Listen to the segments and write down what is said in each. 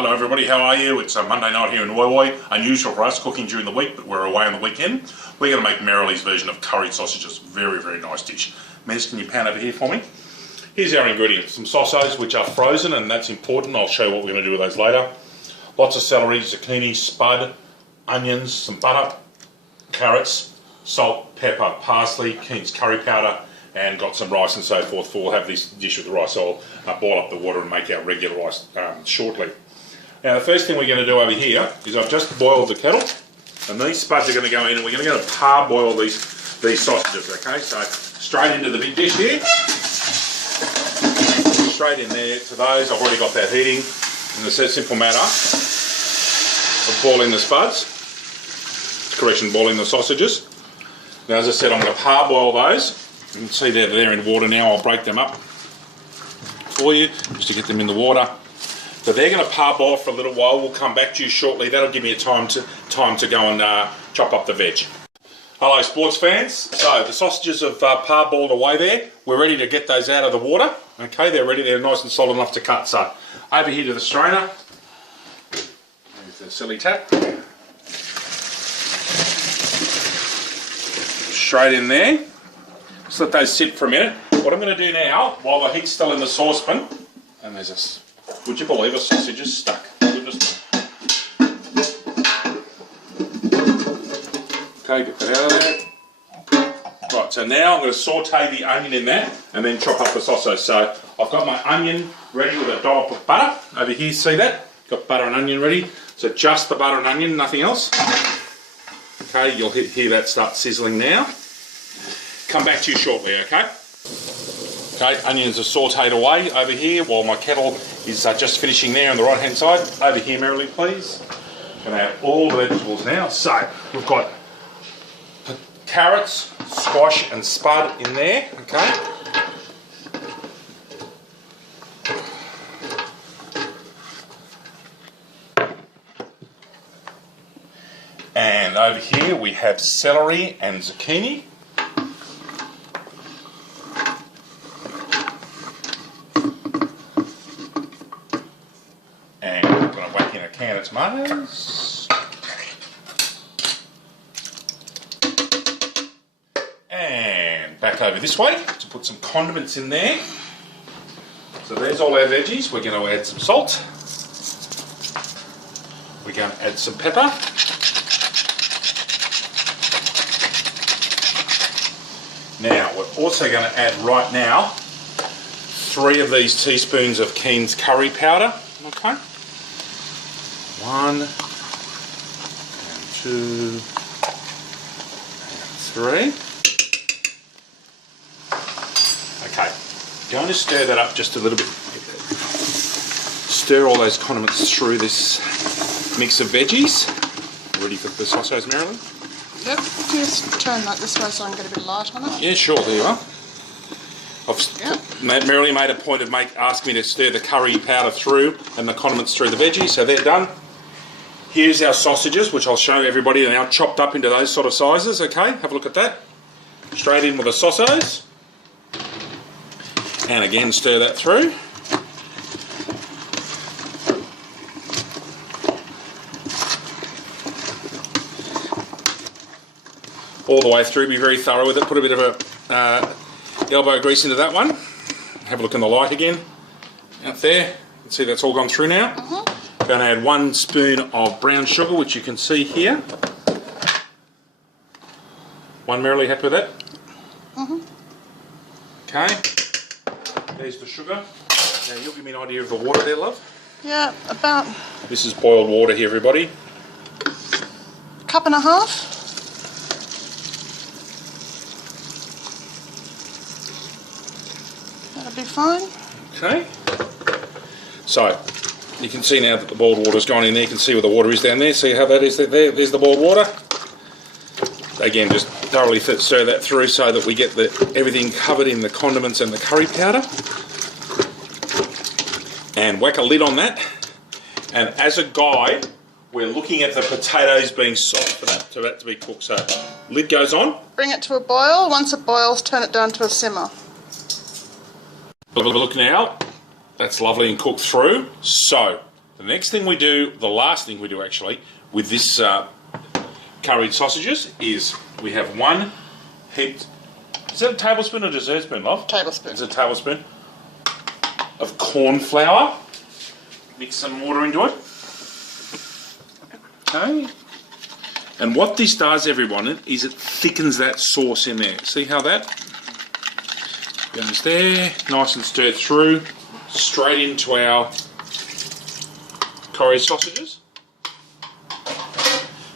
Hello everybody, how are you? It's a Monday night here in Woy. Unusual for us, cooking during the week, but we're away on the weekend. We're going to make Merrilee's version of curried sausages. Very, very nice dish. Mez, can you pan over here for me? Here's our ingredients. Some sausages which are frozen, and that's important. I'll show you what we're going to do with those later. Lots of celery, zucchini, spud, onions, some butter, carrots, salt, pepper, parsley, Keen's curry powder, and got some rice and so forth. We'll have this dish with the rice. So I'll boil up the water and make our regular rice shortly. Now the first thing we're going to do over here is I've just boiled the kettle, and these spuds are going to go in, and we're going to go parboil these sausages, okay? So straight into the big dish here, straight in there to those. I've already got that heating, and it's a simple matter of boiling the spuds, correction, boiling the sausages. Now as I said, I'm going to parboil those. You can see they're there in water now. I'll break them up for you just to get them in the water. So they're going to parboil for a little while. We'll come back to you shortly. That'll give me time to go and chop up the veg. Hello sports fans. So the sausages have parboiled away there. We're ready to get those out of the water. Okay, they're ready. They're nice and solid enough to cut. So over here to the strainer. There's the silly tap. Straight in there. Just let those sit for a minute. What I'm going to do now, while the heat's still in the saucepan, and there's this. Would you believe a sausage is stuck? Okay, get that out of there. Right, so now I'm going to saute the onion in that and then chop up the sausage. So I've got my onion ready with a dollop of butter. Over here, see that? Got butter and onion ready. So just the butter and onion, nothing else. Okay, you'll hear that start sizzling now. Come back to you shortly, okay? Okay, onions are sauteed away over here while my kettle is just finishing there on the right hand side. Over here, Merrily, please. Going to add all the vegetables now. So we've got carrots, squash and spud in there, okay? And over here we have celery and zucchini. Can of tomatoes, and back over this way to put some condiments in there. So there's all our veggies. We're going to add some salt, we're going to add some pepper, now we're also going to add right now 3 of these teaspoons of Keen's curry powder, okay? 1 and 2 and 3. Okay, going to stir that up just a little bit. Stir all those condiments through this mix of veggies. Ready for the sausage, Marilyn? Yep, just turn that this way so I can get a bit of light on it. Yeah, sure, there you are. Marilyn made a point of asking me to stir the curry powder through and the condiments through the veggies, so they're done. Here's our sausages, which I'll show everybody. They're now chopped up into those sort of sizes, okay? Have a look at that. Straight in with the sausage. And again, stir that through. All the way through, be very thorough with it. Put a bit of a elbow grease into that one. Have a look in the light again. Out there. You can see that's all gone through now. Going to add 1 spoon of brown sugar, which you can see here. 1, Merrily, happy with that? Okay. There's the sugar. Now you'll give me an idea of the water there, love. Yeah, about... This is boiled water here, everybody. 1.5 cups. That'll be fine. Okay. So, you can see now that the boiled water's gone in there. You can see where the water is down there. See how that is there? There's the boiled water. Again, just thoroughly stir that through so that we get everything covered in the condiments and the curry powder. And whack a lid on that. And as a guide, we're looking at the potatoes being soft for that to be cooked. So, lid goes on. Bring it to a boil. Once it boils, turn it down to a simmer. Look now. That's lovely and cooked through. So The next thing we do, the last thing we do actually, with this curried sausages is we have one heaped, is that a tablespoon or dessert spoon, love? Tablespoon. It's a tablespoon of cornflour. Mix some water into it. Okay. And what this does, everyone, is it thickens that sauce in there. See how that goes there, nice and stirred through, straight into our curried sausages.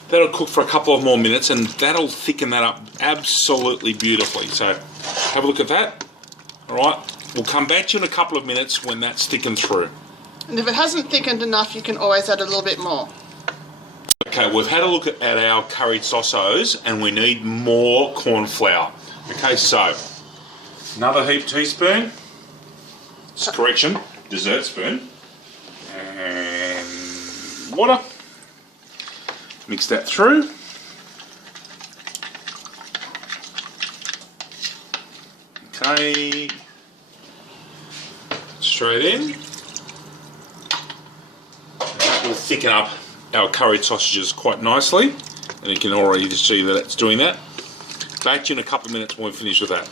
That'll cook for a couple of more minutes and that'll thicken that up absolutely beautifully. So have a look at that. Alright, we'll come back to you in a couple of minutes when that's thickened through. And if it hasn't thickened enough, you can always add a little bit more. Okay, we've had a look at our curried sausages and we need more cornflour. Okay, so another heaped teaspoon, correction, dessert spoon, and water. Mix that through. Okay, straight in. That will thicken up our curried sausages quite nicely, and you can already see that it's doing that. Back to you in a couple of minutes when we're finished with that.